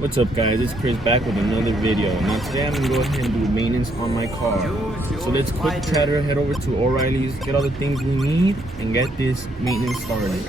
What's up guys, it's Chris back with another video. Now today I'm going to go ahead and do maintenance on my car. So let's quick try to head over to O'Reilly's, get all the things we need, and get this maintenance started.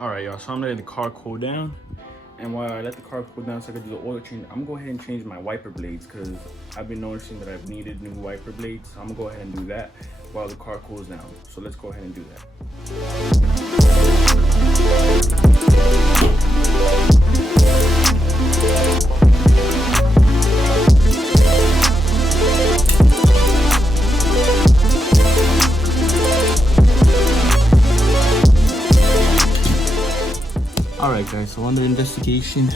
Alright y'all, so I'm letting the car cool down, and while I let the car cool down so I can do the oil change, I'm gonna go ahead and change my wiper blades because I've been noticing that I've needed new wiper blades. So I'm gonna go ahead and do that while the car cools down. So let's go ahead and do that. Alright guys, so under investigation,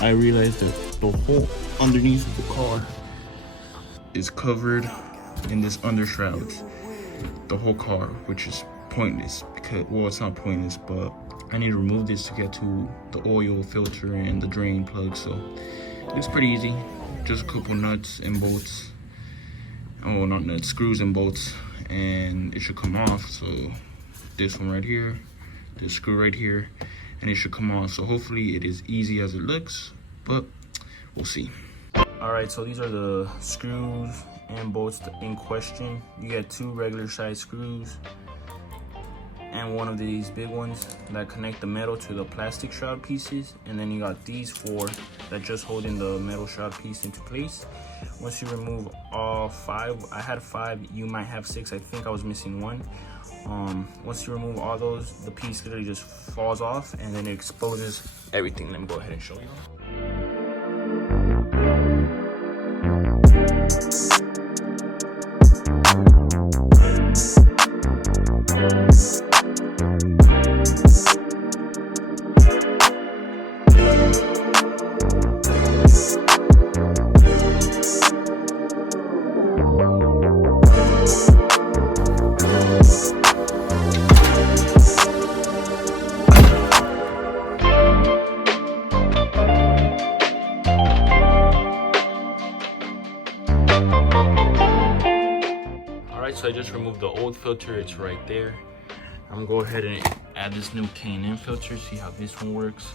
I realized that the whole underneath of the car is covered in this undershroud. The whole car, which is pointless because, well, it's not pointless, but I need to remove this to get to the oil filter and the drain plug. So it's pretty easy, just a couple nuts and bolts. Oh, not nuts, screws and bolts, and it should come off. So this one right here, this screw right here, and it should come off. So hopefully it is easy as it looks, but we'll see. All right, so these are the screws and bolts in question. You get two regular size screws and one of these big ones that connect the metal to the plastic shroud pieces, and then you got these four that just hold in the metal shroud piece into place. Once you remove all five, I had five, you might have six, I think I was missing one. Once you remove all those, the piece literally just falls off and then it exposes everything. Let me go ahead and show you. So I just removed the old filter, it's right there. I'm gonna go ahead and add this new K&N filter, see how this one works.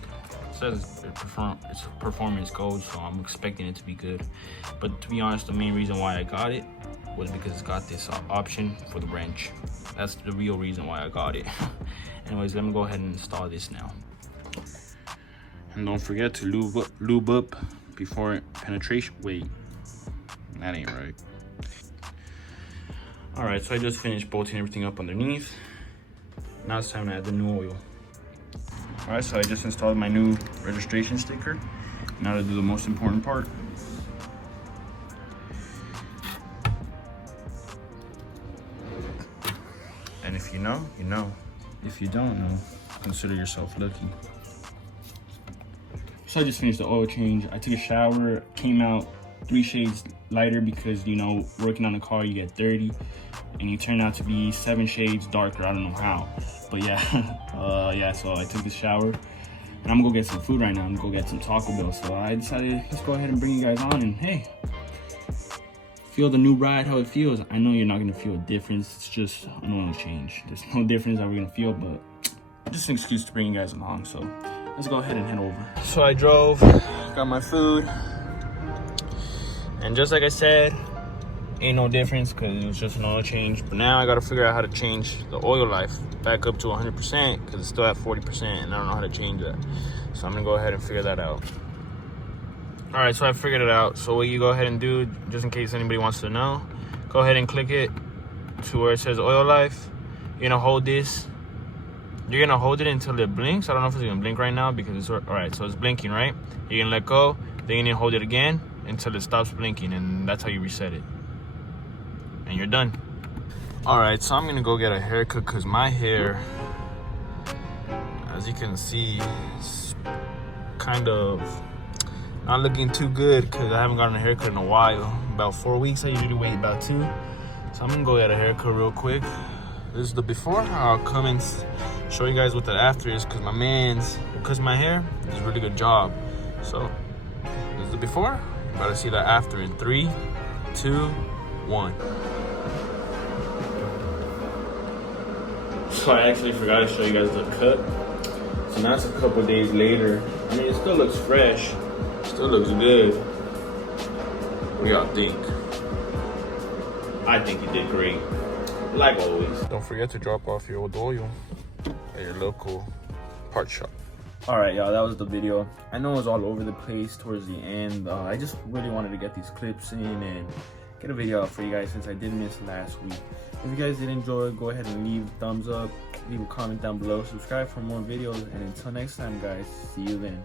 It says it's performance gold, so I'm expecting it to be good. But to be honest, the main reason why I got it was because it's got this option for the wrench. That's the real reason why I got it. Anyways, let me go ahead and install this now. And don't forget to lube up before penetration. Wait, that ain't right. All right, so I just finished bolting everything up underneath. Now it's time to add the new oil. All right, so I just installed my new registration sticker. Now to do the most important part. And if you know, you know. If you don't know, consider yourself lucky. So I just finished the oil change. I took a shower, came out 3 shades lighter because, you know, working on the car you get dirty, and you turn out to be 7 shades darker. I don't know how, but yeah. Yeah, so I took the shower and I'm gonna go get some food right now. I'm gonna go get some Taco Bell. So I decided let's go ahead and bring you guys on and hey, feel the new ride, how it feels. I know you're not gonna feel a difference, it's just an oil change. There's no difference that we're gonna feel, but just an excuse to bring you guys along. So let's go ahead and head over. So I drove, got my food, and just like I said, ain't no difference because it was just an oil change. But now I gotta figure out how to change the oil life back up to 100% because it's still at 40% and I don't know how to change that. So I'm gonna go ahead and figure that out. All right, so I figured it out. So what you go ahead and do, just in case anybody wants to know, go ahead and click it to where it says oil life. You're gonna hold this. You're gonna hold it until it blinks. I don't know if it's gonna blink right now because it's all right. So it's blinking, right? You're gonna let go. Then you're gonna hold it again, until it stops blinking, and that's how you reset it. And you're done. All right, so I'm gonna go get a haircut because my hair, as you can see, is kind of not looking too good because I haven't gotten a haircut in a while. About 4 weeks. I usually wait about 2. So I'm gonna go get a haircut real quick. This is the before. I'll come and show you guys what the after is because my hair does a really good job. So this is the before. You're about to see the after in 3, 2, 1. So I actually forgot to show you guys the cut. So now it's a couple days later. I mean, it still looks fresh. Still looks good. What do y'all think? I think you did great. Like always. Don't forget to drop off your old oil at your local part shop. Alright, y'all, that was the video. I know it was all over the place towards the end. I just really wanted to get these clips in and get a video out for you guys since I did miss last week. If you guys did enjoy, go ahead and leave a thumbs up, leave a comment down below, subscribe for more videos, and until next time, guys, see you then.